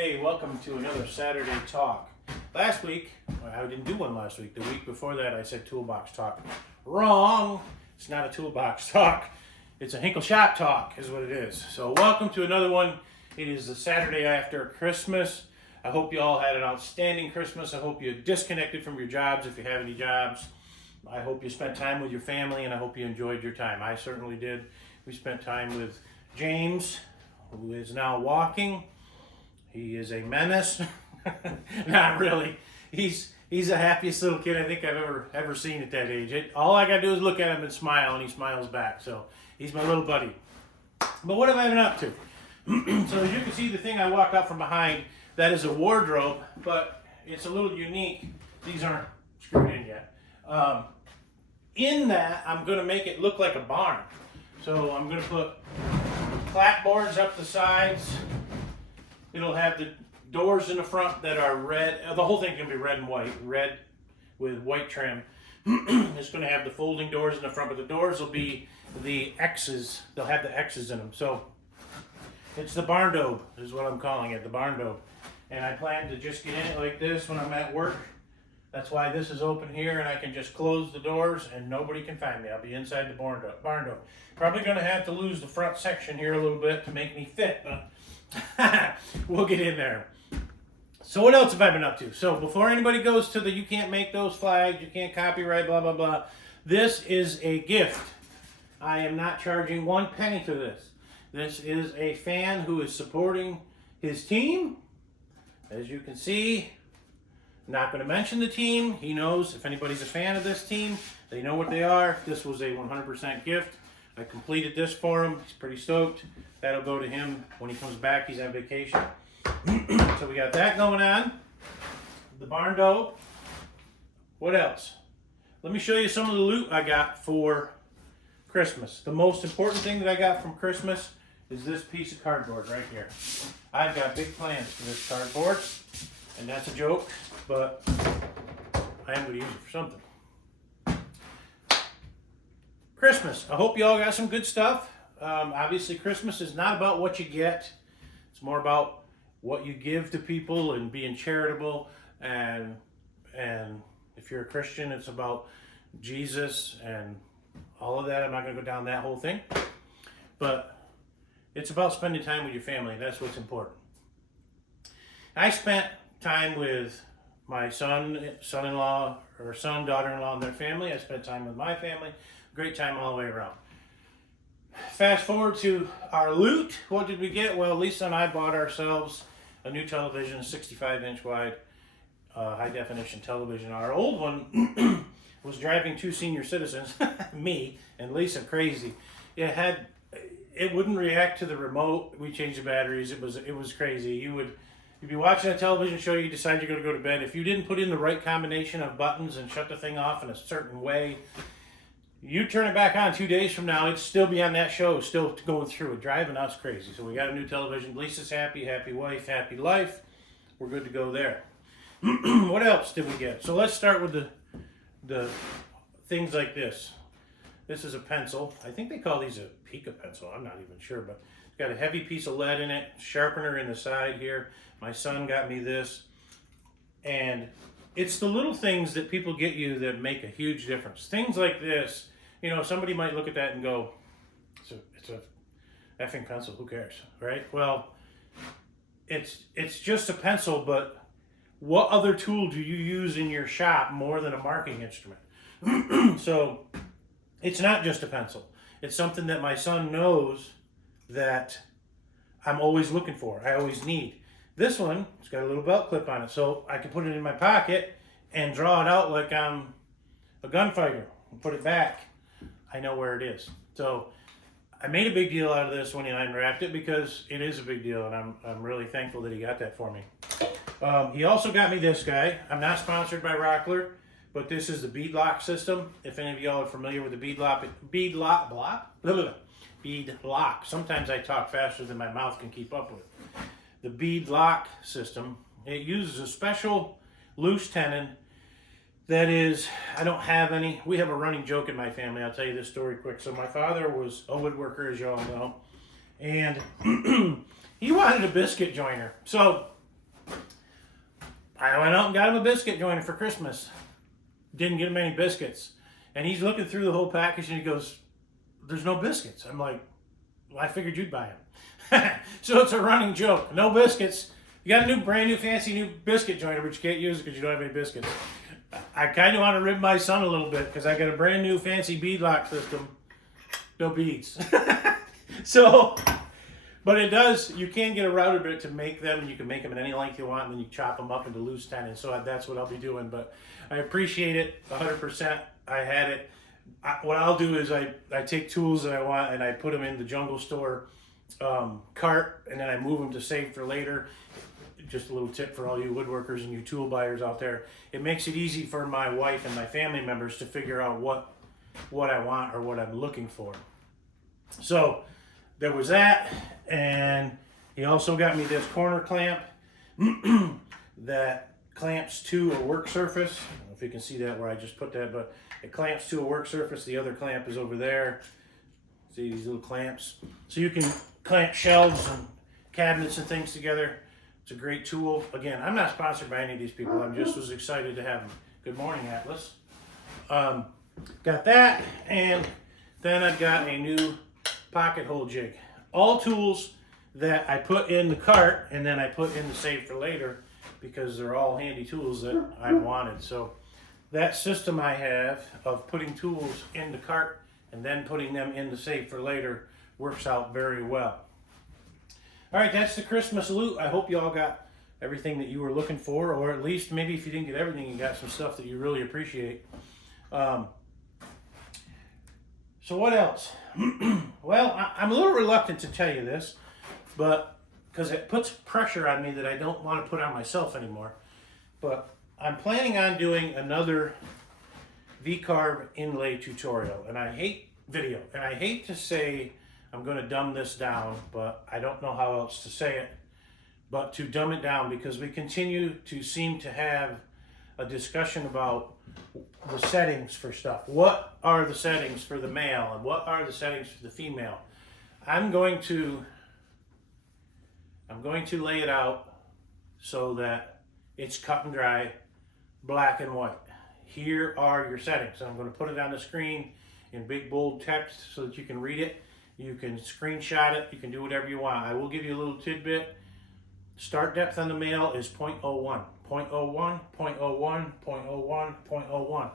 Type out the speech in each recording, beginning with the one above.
Hey, welcome to another Saturday Talk. Last week, I didn't do one last week. The week before that, I said Toolbox Talk. Wrong! It's not a Toolbox Talk. It's a Hinkleshop Talk, is what it is. So welcome to another one. It is the Saturday after Christmas. I hope you all had an outstanding Christmas. I hope you disconnected from your jobs if you have any jobs. I hope you spent time with your family, and I hope you enjoyed your time. I certainly did. We spent time with James, who is now walking. He is a menace. Not really. He's the happiest little kid I think I've ever seen at that age. All I gotta do is look at him and smile, and he smiles back. So he's my little buddy. But what have I been up to? So as you can see, the thing I walked out from behind, that is a wardrobe, but it's a little unique. These aren't screwed in yet. In that, I'm gonna make it look like a barn. So I'm gonna put clapboards up the sides. It'll have the doors in the front that are red. The whole thing's gonna be red and white. Red with white trim. It's gonna have the folding doors in the front, but the doors will be the X's. They'll have the X's in them. So it's the barn dobe is what I'm calling it, the barn dobe. And I plan to just get in it like this when I'm at work. That's why this is open here, and I can just close the doors and nobody can find me. I'll be inside the barn dobe. Probably gonna have to lose the front section here a little bit to make me fit, but we'll get in there. So what else have I been up to? So before anybody goes to the you can't make those flags, you can't copyright, blah, blah, blah, this is a gift. I am not charging 1 penny for this. This is a fan who is supporting his team. As you can see, I'm not going to mention the team. He knows if anybody's a fan of this team, they know what they are. This was a 100% gift. I completed this for him. He's pretty stoked. That'll go to him when he comes back. He's on vacation. So we got that going on. The barn dobe. What else? Let me show you some of the loot I got for Christmas. The most important thing that I got from Christmas is this piece of cardboard right here. I've got big plans for this cardboard, and that's a joke, but I am going to use it for something. Christmas. I hope you all got some good stuff. Obviously, Christmas is not about what you get. It's more about what you give to people and being charitable. And if you're a Christian, it's about Jesus and all of that. I'm not going to go down that whole thing. But it's about spending time with your family. That's what's important. I spent time with my son-in-law, or son, daughter-in-law, and their family. I spent time with my family. Great time all the way around. Fast forward to our loot. What did we get? Well, Lisa and I bought ourselves a new television, 65-inch wide, high-definition television. Our old one was driving 2 senior citizens, me and Lisa, crazy. It wouldn't react to the remote. We changed the batteries. It was crazy. You'd be watching a television show, you decide you're going to go to bed. If you didn't put in the right combination of buttons and shut the thing off in a certain way, you turn it back on 2 days from now, it'd still be on that show, still going through it, driving us crazy. So we got a new television. Lisa's happy, happy wife, happy life. We're good to go there. What else did we get? So let's start with the things like this. This is a pencil. I think they call these a Pica pencil. I'm not even sure, but it's got a heavy piece of lead in it, sharpener in the side here. My son got me this. And it's the little things that people get you that make a huge difference. Things like this, somebody might look at that and go, it's a effing pencil, who cares, right? Well, it's just a pencil, but what other tool do you use in your shop more than a marking instrument? So it's not just a pencil. It's something that my son knows that I'm always looking for, I always need. This one, it's got a little belt clip on it, so I can put it in my pocket and draw it out like I'm a gunfighter and put it back. I know where it is. So I made a big deal out of this when I unwrapped it because it is a big deal, and I'm really thankful that he got that for me. He also got me this guy. I'm not sponsored by Rockler, but this is the bead lock system. If any of y'all are familiar with the bead lock. Sometimes I talk faster than my mouth can keep up with. The bead lock system. It uses a special loose tenon that is, I don't have any. We have a running joke in my family. I'll tell you this story quick. So my father was a woodworker, as y'all know, and he wanted a biscuit joiner. So I went out and got him a biscuit joiner for Christmas. Didn't get him any biscuits. And he's looking through the whole package and he goes, there's no biscuits. I'm like, well, I figured you'd buy them. So it's a running joke. No biscuits. You got a brand new fancy new biscuit joiner, but you can't use it because you don't have any biscuits. I kind of want to rib my son a little bit because I got a brand new fancy beadlock system. No beads. So, but it does, you can get a router bit to make them, and you can make them in any length you want, and then you chop them up into loose tendons. So that's what I'll be doing. But I appreciate it 100%. I had it. What I'll do is I take tools that I want and I put them in the Jungle Store cart, and then I move them to save for later. Just a little tip for all you woodworkers and you tool buyers out there. It makes it easy for my wife and my family members to figure out what I want or what I'm looking for. So there was that, and he also got me this corner clamp that clamps to a work surface. I don't know if you can see that where I just put that, but it clamps to a work surface. The other clamp is over there. See these little clamps? So you can clamp shelves and cabinets and things together. It's a great tool. Again, I'm not sponsored by any of these people. I'm just as excited to have them. Good morning, Atlas. Got that, and then I've got a new pocket hole jig. All tools that I put in the cart and then I put in the save for later because they're all handy tools that I wanted. So that system I have of putting tools in the cart and then putting them in the save for later works out very well. All right, that's the Christmas loot. I hope you all got everything that you were looking for, or at least maybe if you didn't get everything, you got some stuff that you really appreciate. So what else? Well, I'm a little reluctant to tell you this, but because it puts pressure on me that I don't want to put on myself anymore. But I'm planning on doing another V-carve inlay tutorial, and I hate video, and I hate to say I'm going to dumb this down, but I don't know how else to say it, but to dumb it down, because we continue to seem to have a discussion about the settings for stuff. What are the settings for the male and what are the settings for the female? I'm going to lay it out so that it's cut and dry, black and white. Here are your settings. I'm going to put it on the screen in big bold text so that you can read it. You can screenshot it. You can do whatever you want. I will give you a little tidbit. Start depth on the male is 0.01. 0.01, 0.01, 0.01, 0.01.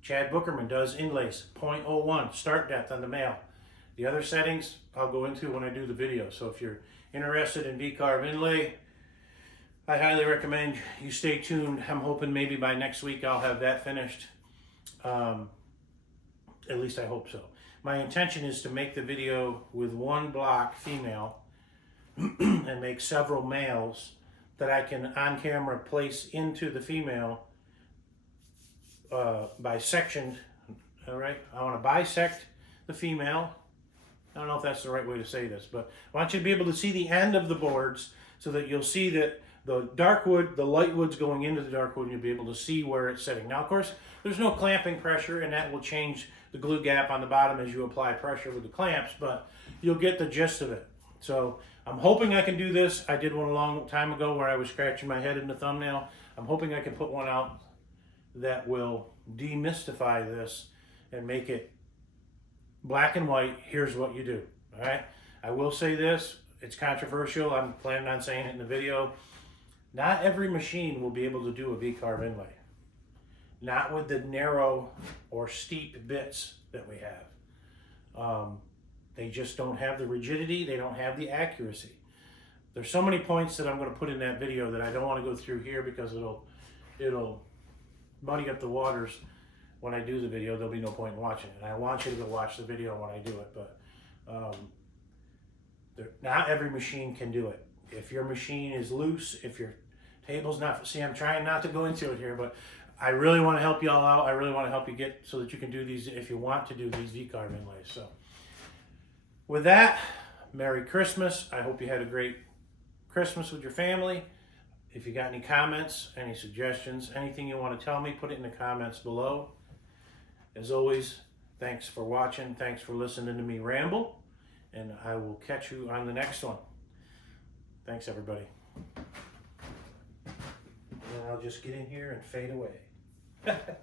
Chad Bookerman does inlays. 0.01 start depth on the male. The other settings I'll go into when I do the video. So if you're interested in V-carve inlay, I highly recommend you stay tuned. I'm hoping maybe by next week I'll have that finished. At least I hope so. My intention is to make the video with one block female and make several males that I can on camera place into the female by section. All right, I want to bisect the female. I don't know if that's the right way to say this, but I want you to be able to see the end of the boards so that you'll see that the dark wood, the light wood's going into the dark wood, and you'll be able to see where it's sitting. Now, of course, there's no clamping pressure, and that will change the glue gap on the bottom as you apply pressure with the clamps, but you'll get the gist of it. So I'm hoping I can do this. I did one a long time ago where I was scratching my head in the thumbnail. I'm hoping I can put one out that will demystify this and make it black and white. Here's what you do. All right. I will say this. It's controversial. I'm planning on saying it in the video. Not every machine will be able to do a V-carve inlay. Not with the narrow or steep bits that we have. They just don't have the rigidity. They don't have the accuracy. There's so many points that I'm going to put in that video that I don't want to go through here because it'll muddy up the waters when I do the video. There'll be no point in watching it. And I want you to go watch the video when I do it, but not every machine can do it. If your machine is loose, if your table's not, see, I'm trying not to go into it here, but I really want to help you all out. I really want to help you get so that you can do these if you want to do these V-carve inlays. So with that, Merry Christmas. I hope you had a great Christmas with your family. If you got any comments, any suggestions, anything you want to tell me, put it in the comments below. As always, thanks for watching. Thanks for listening to me ramble. And I will catch you on the next one. Thanks, everybody. I'll just get in here and fade away.